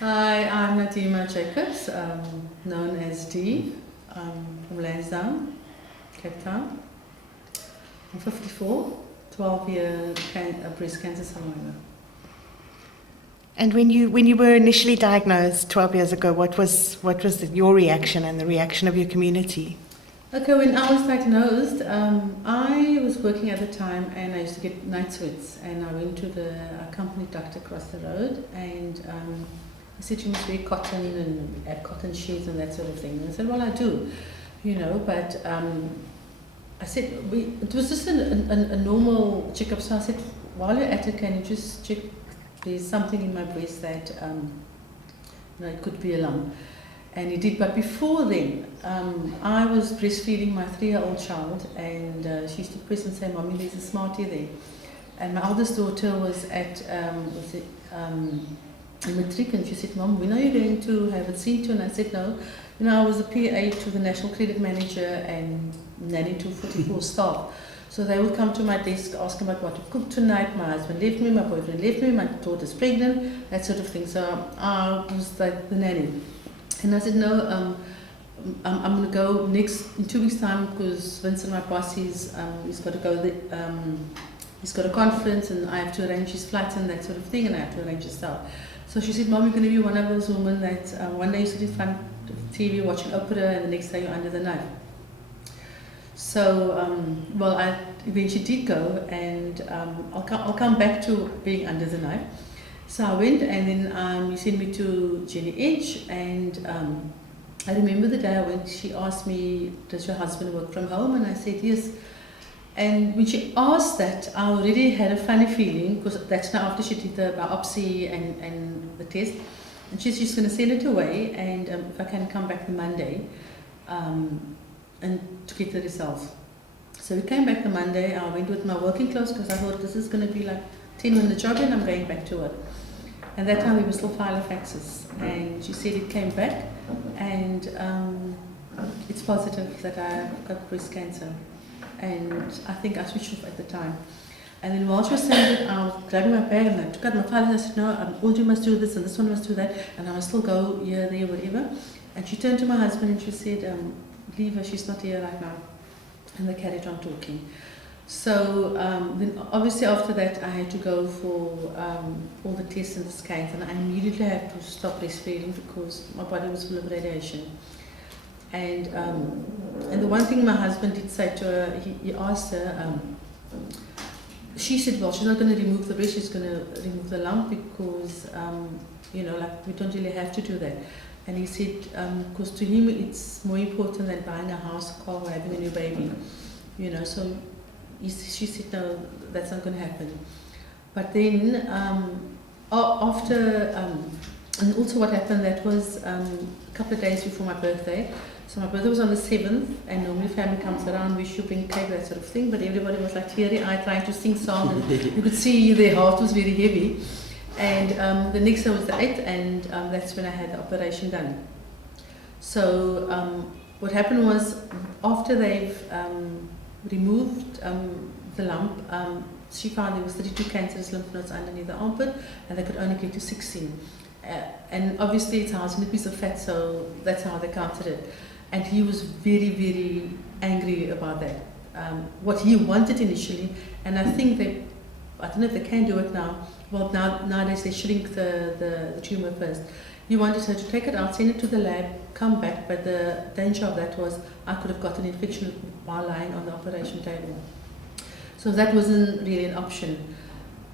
Hi, I'm Dee Jacobs, known as Dee. I'm from Lansdowne, Cape Town. I'm 54, 12-year breast cancer survivor. And when you were initially diagnosed 12 years ago, what was your reaction and the reaction of your community? Okay, when I was diagnosed, I was working at the time and I used to get night sweats, and I went to the company doctor across the road, and I said, you must wear cotton and add cotton sheets and that sort of thing. And I said, well, I do, but I said, it was just a normal checkup. So I said, while you're at it, can you just check there's something in my breast that it could be a lump. And he did, but before then, I was breastfeeding my 3-year-old child, and she used to press and say, Mommy, there's a smartie there. And my eldest daughter was at matric, and she said, Mom, when are you going to have it seen to? And I said, no. I was a PA to the National Credit Manager and nanny to 44 staff. So they would come to my desk asking about what to cook tonight. My husband left me, my boyfriend left me, my daughter's pregnant, that sort of thing. So I was like the nanny. And I said, no, I'm going to go in 2 weeks' time, because Vincent, my boss, he's got to go, he's got a conference, and I have to arrange his flights and that sort of thing, and I have to arrange his stuff. So she said, Mom, you're going to be one of those women that one day you sit in front of TV watching opera, and the next day you're under the knife. So, I eventually did go, and I'll come back to being under the knife. So I went, and then he sent me to Jenny Edge, and I remember the day I went, she asked me, does your husband work from home? And I said, yes. And when she asked that, I already had a funny feeling, because that's now after she did the biopsy and the test. And she's going to send it away, and if I can come back the Monday, and to get the results. So we came back the Monday. I went with my working clothes, because I thought this is going to be like 10-minute job, and I'm going back to work. And that time we were still filing faxes, and she said it came back, and it's positive that I've got breast cancer. And I think I switched off at the time. And then while she was saying it, I was grabbing my bag, and I took out my file, and I said, no, Audrey must do this, and this one must do that, and I must still go here, there, whatever. And she turned to my husband and she said, leave her, she's not here right now. And they carried on talking. So then obviously after that I had to go for all the tests and the scans, and I immediately had to stop breastfeeding because my body was full of radiation. And the one thing my husband did say to her, he asked her, she said, well, she's not going to remove the breast, she's going to remove the lump, because we don't really have to do that. And he said, because to him it's more important than buying a house, a car, or having a new baby. So she said, no, that's not going to happen. But then after, and also what happened, that was a couple of days before my birthday. So my birthday was on the 7th, and normally family comes around, wish you bring cake, that sort of thing, but everybody was like teary-eyed trying to sing songs, and you could see their heart was very heavy. And the next day was the 8th, and that's when I had the operation done. So what happened was, after they've removed the lump, she found there was 32 cancerous lymph nodes underneath the armpit, and they could only get to 16. And obviously it's housed in a piece of fat, so that's how they counted it. And he was very, very angry about that. What he wanted initially, and I think I don't know if they can do it now. Well, nowadays they shrink the tumor first. He wanted her to take it out, send it to the lab, come back, but the danger of that was I could have got an infection while lying on the operation table. So that wasn't really an option.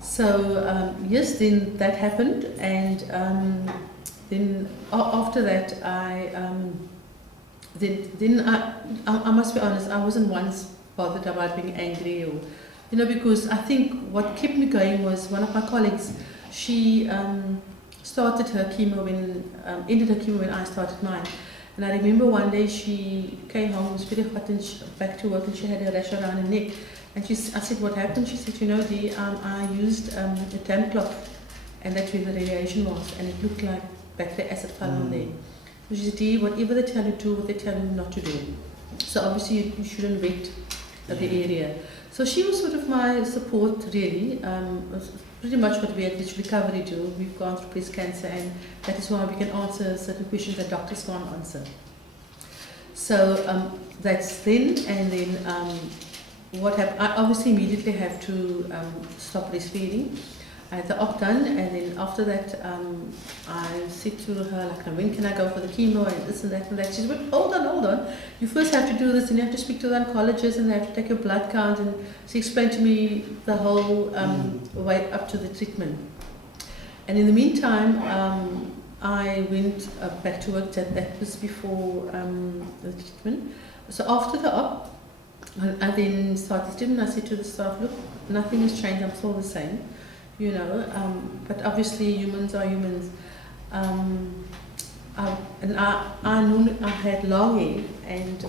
So yes, then that happened, and then after that I must be honest, I wasn't once bothered about being angry, or because I think what kept me going was one of my colleagues. She started her chemo ended her chemo when I started mine. And I remember one day she came home, it was very hot, and back to work, and she had a rash around her neck. And I said, what happened? She said, Dee, I used a damp cloth, and that's where the radiation was, and it looked like bacterial acid fell on there. So she said, Dee, whatever they tell you to do, what they tell you not to do. So obviously you shouldn't wet the area. So she was sort of my support, really. Was pretty much what we at Rich Recovery do. We've gone through breast cancer, and that is why we can answer certain questions that doctors can't answer. So that's then, and then what happened? I obviously immediately have to stop breastfeeding. I had the op done, and then after that, I said to her, like, when can I go for the chemo and this and that and that. She said, hold on. You first have to do this, and you have to speak to the oncologist, and they have to take your blood count. And she explained to me the whole way up to the treatment. And in the meantime, I went back to work. That was before the treatment. So after the op, I then started treatment. I said to the staff, look, nothing has changed. I'm still the same. You know, but obviously humans are humans. I had long hair, and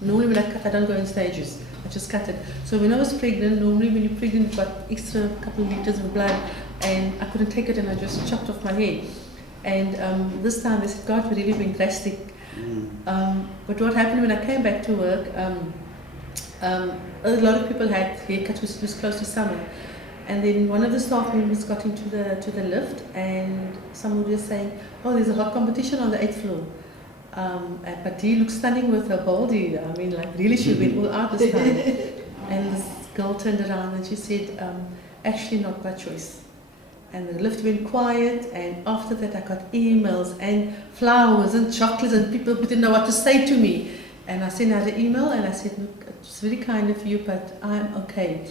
normally when I cut, I don't go in stages. I just cut it. So when I was pregnant, normally when you're pregnant, you've got extra couple of liters of blood, and I couldn't take it, and I just chopped off my hair. And this time they said, God, we're really being drastic. But what happened when I came back to work, a lot of people had haircuts, which was close to summer. And then one of the staff members got into the lift, and someone was saying, oh, there's a hot competition on the 8th floor. But Dee looks stunning with her baldy. I mean, like, really, she went all out this time. And this girl turned around and she said, actually not by choice. And the lift went quiet, and after that I got emails and flowers and chocolates, and people didn't know what to say to me. And I sent out an email and I said, look, it's very kind of you, but I'm okay.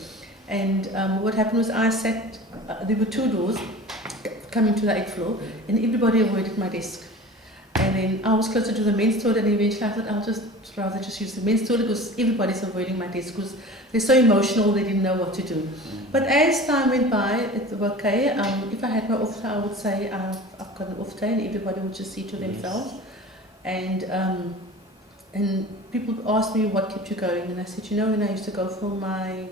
And what happened was I sat, there were 2 doors coming to the 8th floor, and everybody avoided my desk. And then I was closer to the men's toilet, and eventually I thought I'll rather just use the men's toilet, because everybody's avoiding my desk because they're so emotional, they didn't know what to do. But as time went by, it was okay. If I had my off day, I would say I've got an off day, and everybody would just see to themselves. And people asked me what kept you going, and I said, you know, when I used to go for my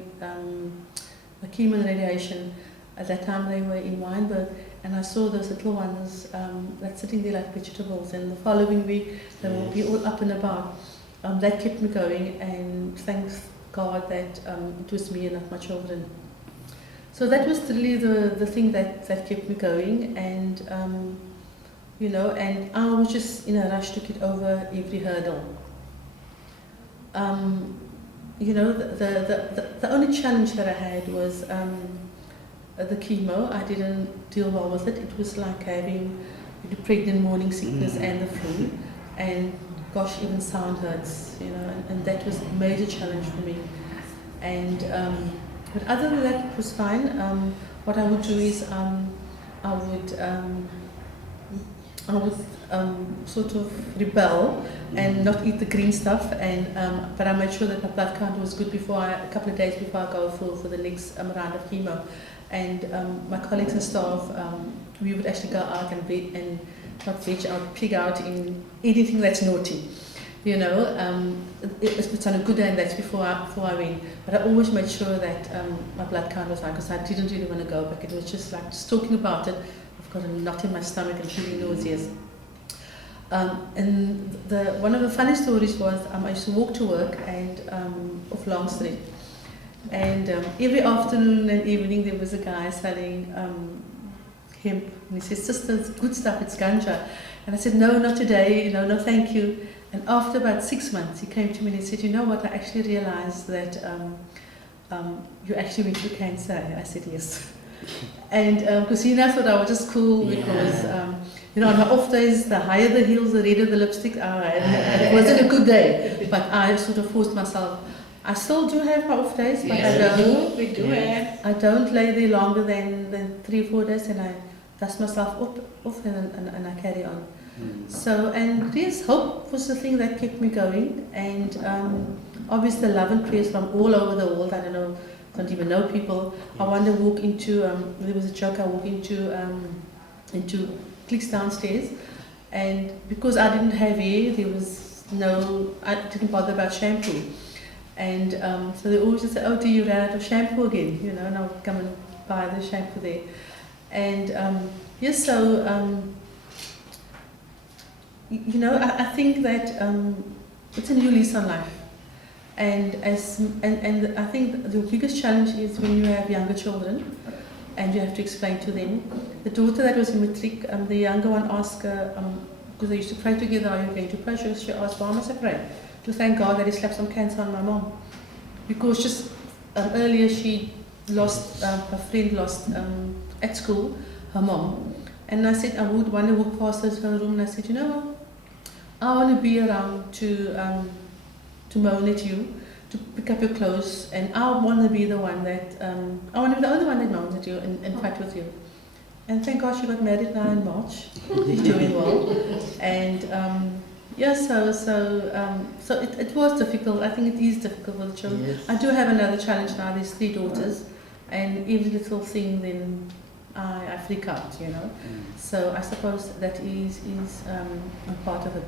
chemo and radiation, at that time they were in Weinberg, and I saw those little ones that sitting there like vegetables, and the following week they will be all up and about. That kept me going, and thanks God that it was me and not my children. So that was really the thing that kept me going, and you know, and I was just in a rush to get over every hurdle. You know, the only challenge that I had was the chemo. I didn't deal well with it. It was like having the pregnant morning sickness and the flu, and gosh, even sound hurts, you know, and that was a major challenge for me. And but other than that, it was fine. What I would do is I would sort of rebel and not eat the green stuff, and but I made sure that my blood count was good a couple of days before I go for the next round of chemo. And my colleagues and staff, we would actually go out and pig out in anything that's naughty. You know, it's on a good day, and that's before I went. But I always made sure that my blood count was high, because I didn't really want to go back. It was just like, just talking about it, I've got a knot in my stomach and feeling nauseous. And one of the funny stories was I used to walk to work and off Long Street, and every afternoon and evening there was a guy selling hemp, and he said, sister, it's good stuff, it's ganja. And I said, no, not today, you know, no thank you. And after about 6 months he came to me and he said, you know what, I actually realized that you actually went through cancer. I said, yes. And because he now thought I was just cool, because you know, on my off days, the higher the heels, the redder the lipstick. And it wasn't a good day, but I sort of forced myself. I still do have my off days, but we do have. I don't lay there longer than 3 or 4 days, and I dust myself off and I carry on. So, and yes, hope was the thing that kept me going, and obviously the love and prayers from all over the world. I don't even know people. I one day walk into, there was a joke, I walk into clicks downstairs, and because I didn't have hair, there was I didn't bother about shampoo. And so they always just say, oh, do you ran out of shampoo again? You know, and I'll come and buy the shampoo there. And yes, so, you know, I think that it's a new lease on life. And I think the biggest challenge is when you have younger children and you have to explain to them. The daughter that was in matric, the younger one asked her, because they used to pray together, are you going to pray? She asked, why must I pray? To thank God that he slapped some cancer on my mom. Because just earlier she lost, her friend lost at school, her mom. And I said, I would want to walk past her room, and I said, you know what? I want to be around to moan at you, to pick up your clothes, and I want to be the one that, I want to be the only one that moans at you and fight with you. And thank God she got married now in March. She's doing well. And yeah, so it was difficult. I think it is difficult for the children. Yes. I do have another challenge now. There's 3 daughters, and every little thing, then I freak out, you know. So I suppose that is a part of it.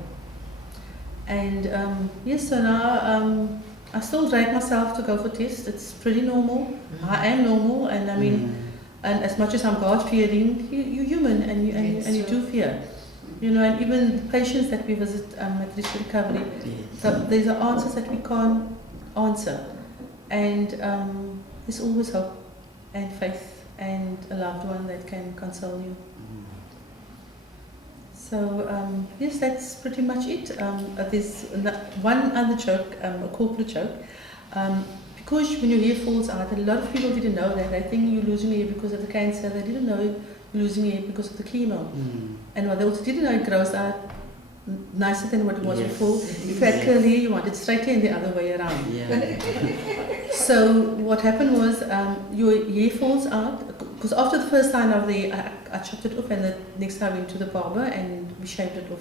And yes, so now I still drag myself to go for tests. It's pretty normal. I am normal, and I mean, and as much as I'm God-fearing, you're human, and you do fear. You know, and even the patients that we visit at Rich Recovery, there's are answers that we can't answer. And there's always hope and faith and a loved one that can console you. So yes, that's pretty much it. There's one other joke, a corporate joke. Because when your hair falls out, a lot of people didn't know that. They think you're losing your hair because of the cancer. They didn't know you're losing your hair because of the chemo. And what they also didn't know, it grows out nicer than what it was before. If you had curly hair, you want it straighter and the other way around. So what happened was your hair falls out, because after the first time of the I chopped it off, and the next time I went to the barber and we shaved it off.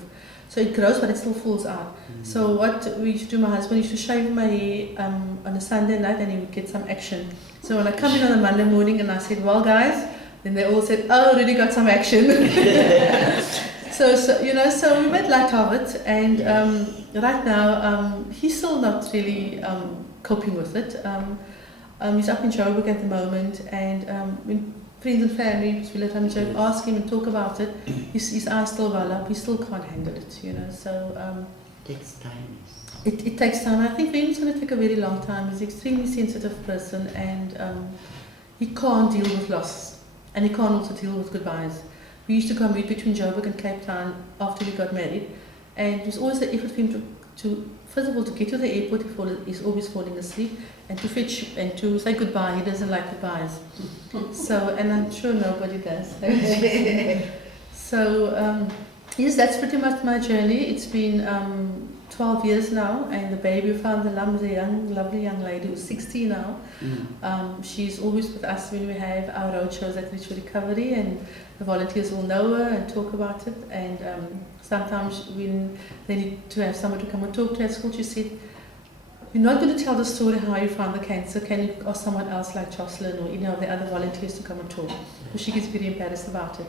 So it grows, but it still falls out. So what we used to do, my husband used to shave my hair on a Sunday night, and he would get some action. So when I come in on a Monday morning and I said, well guys, then they all said, oh, already got some action. So you know, so we made light of it, and right now he's still not really coping with it. He's up in Joburg at the moment, and when friends and family will let him ask him and talk about it, his eyes still well up. He still can't handle it, you know. So Takes time. it takes time. I think for him it's going to take a very long time. He's an extremely sensitive person, and he can't deal with loss, and he can't also deal with goodbyes. We used to commute between Joburg and Cape Town after we got married, and it was always an effort for him to first of all, to get to the airport, he's always falling asleep, and to fetch and to say goodbye. He doesn't like goodbyes. So, and I'm sure nobody does. So, yes, that's pretty much my journey. It's been 12 years now, and the baby we found, the lamb, is a young, lovely young lady who's 60 now. She's always with us when we have our roadshows at Rich Recovery, and the volunteers will know her and talk about it. And sometimes when they need to have someone to come and talk to at school, she said, you're not going to tell the story how you found the cancer. Can you ask someone else like Jocelyn or any of the other volunteers to come and talk? Because she gets very embarrassed about it.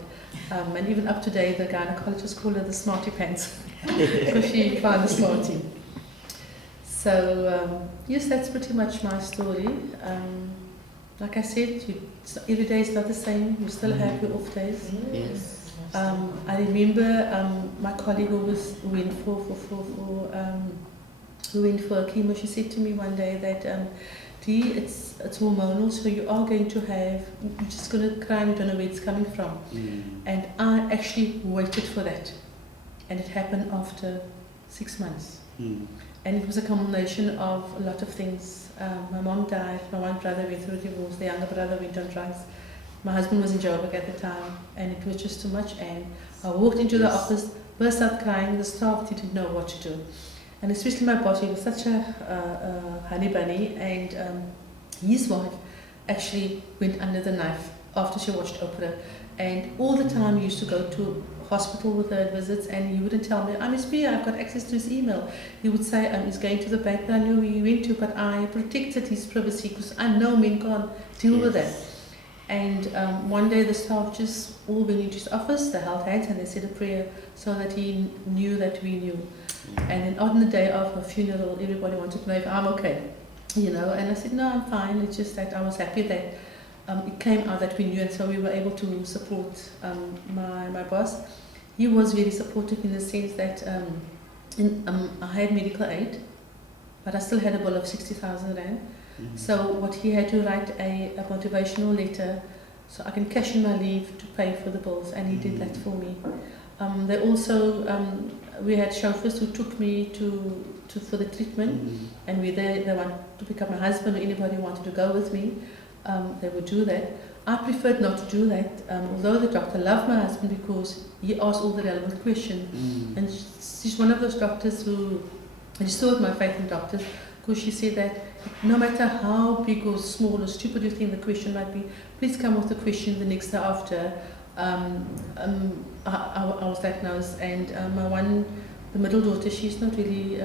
And even up to date, the gynecologists call her the smarty pants because she found the smarty. So yes, that's pretty much my story. Like I said, every day is not the same. You still have your off days. Yes. I remember my colleague who went for chemo. She said to me one day that, Dee, it's hormonal, so you are going to have, you're just going to cry and you don't know where it's coming from. And I actually waited for that. And it happened after 6 months. And it was a combination of a lot of things. My mom died, my one brother went through a divorce, the younger brother went on drugs. My husband was in Joburg at the time, and it was just too much. And I walked into the office, burst out crying. The staff didn't know what to do. And especially my boss, he was such a honey bunny, and his wife actually went under the knife after she watched Oprah. And all the time he used to go to hospital with her at visits, and he wouldn't tell me, Miss B, I've got access to his email. He would say, he's going to the bank that I knew he went to, but I protected his privacy because I know men can't deal with that. And one day the staff just all went into his office, they held hands and they said a prayer so that he knew that we knew. And then on the day of her funeral, everybody wanted to know if I'm okay, you know. And I said, no, I'm fine. It's just that I was happy that it came out that we knew, and so we were able to support my boss. He was very supportive in the sense that I had medical aid, but I still had a bill of 60,000 rand. So what he had to write a motivational letter so I can cash in my leave to pay for the bills, and he did that for me. They also, we had chauffeurs who took me to for the treatment, and they want to pick up my husband or anybody who wanted to go with me, they would do that. I preferred not to do that, although the doctor loved my husband because he asked all the relevant questions. And she's one of those doctors who restored my faith in doctors, because she said that no matter how big or small or stupid you think the question might be, please come with the question the next day after. I was diagnosed, and the middle daughter, she's not really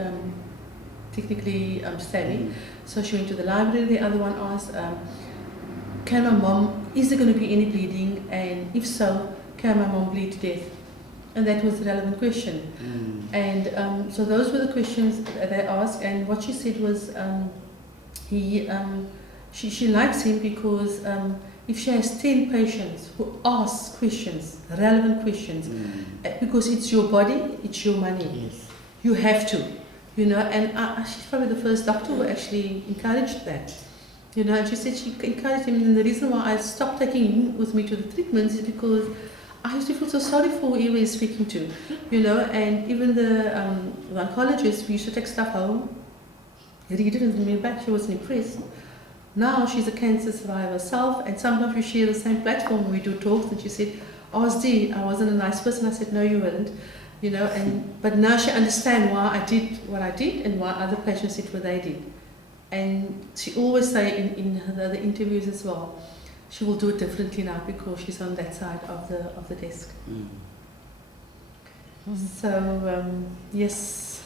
technically savvy, so she went to the library. The other one asked, can my mom, is there going to be any bleeding, and if so, can my mom bleed to death? And that was the relevant question. And so those were the questions that they asked, and what she said was she likes him because if she has 10 patients who ask questions, relevant questions, because it's your body, it's your money, you have to, and she's probably the first doctor who actually encouraged that, and she said she encouraged him, and the reason why I stopped taking him with me to the treatments is because I used to feel so sorry for who he was speaking to, and even the oncologist, we used to take stuff home, read it and bring it back. She wasn't impressed. Now she's a cancer survivor herself, and sometimes we share the same platform, we do talks, and she said, "Oh, Dee, I wasn't a nice person." I said, "No, you weren't," but now she understands why I did what I did and why other patients did what they did. And she always say in her other interviews as well, she will do it differently now because she's on that side of the desk. So yes,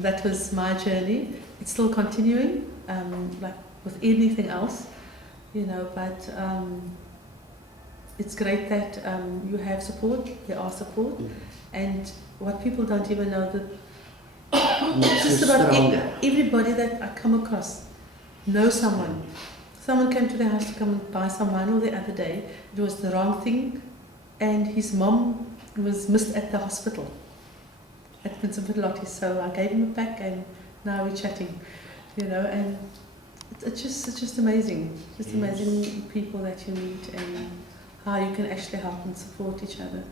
that was my journey. It's still continuing, like with anything else, but it's great that you have support, there are support, and what people don't even know, that just about everybody that I come across knows someone. Someone came to their house to come and buy some vinyl the other day. It was the wrong thing, and his mom was missed at the hospital at Vincent Lotti. So I gave him a pack, and now we're chatting, and it's just amazing. Just amazing people that you meet and how you can actually help and support each other.